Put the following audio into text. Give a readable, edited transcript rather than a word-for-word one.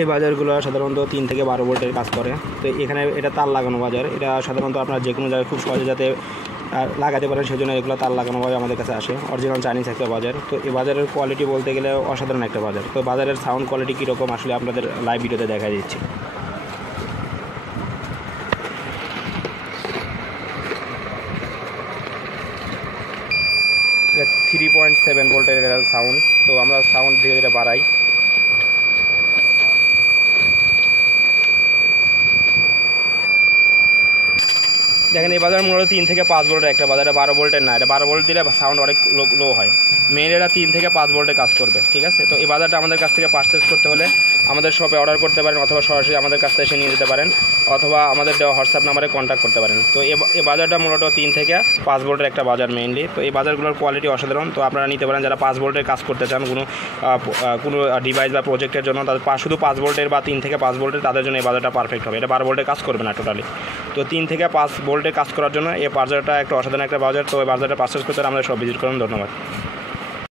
এই বাজারগুলো সাধারণত 3 থেকে 12 ভোল্টের কাজ করে। তো এখানে এটা তার লাগানো বাজার, এটা সাধারণত আপনারা যে কোনো জায়গায় খুব সহজে যাতে লাগাতে পারেন সেজন্য এগুলো তার লাগানোভাবে আমাদের কাছে আসে। অরিজিনাল চাইনিজ একটা বাজার। তো এই বাজারের কোয়ালিটি বলতে গেলে অসাধারণ একটা বাজার। তো বাজারের সাউন্ড কোয়ালিটি কীরকম আসলে আপনাদের লাইভ ভিডিওতে দেখা দিচ্ছি। এটা 3.7 ভোল্টের সাউন্ড। তো আমরা সাউন্ড ধীরে ধীরে বাড়াই। দেখেন এই বাজার মূলত 3 থেকে 5 ভোল্টের একটা বাজার, এটা 12 ভোল্টের না। এটা 12 ভোল্ট দিলে সাউন্ড অনেক লো হয়। মেন এটা 3 থেকে 5 ভোল্টে কাজ করবে, ঠিক আছে। তো এই বাজারটা আমাদের কাছ থেকে পারচেস করতে হলে আমাদের শপে অর্ডার করতে পারেন, অথবা সরাসরি আমাদের কাছ থেকে এসে নিয়ে যেতে পারেন, অথবা আমাদের দেওয়া হোয়াটসঅ্যাপ নাম্বারে কন্ট্যাক্ট করতে পারেন। তো এই বাজারটা মূলত 3 থেকে 5 ভোল্টের একটা বাজার মেইনলি। তো এই বাজারগুলোর কোয়ালিটি অসাধারণ। তো আপনারা নিতে পারেন যারা 5 ভোল্টের কাজ করতে চান কোনো ডিভাইস বা প্রজেক্টের জন্য, তাদের শুধু 5 ভোল্টের বা 3 থেকে 5 ভোল্টের, তাদের জন্য এই বাজারটা পারফেক্ট হবে। এটা 12 ভোল্টের কাজ করবে না টোটালি। তো 3 থেকে 5 ভোল্টের কাজ করার জন্য এই বাজারটা একটা অসাধারণ একটা বাজার। তো এই বাজারটা পারচেস করতে আমাদের সব ভিজিট করুন। ধন্যবাদ।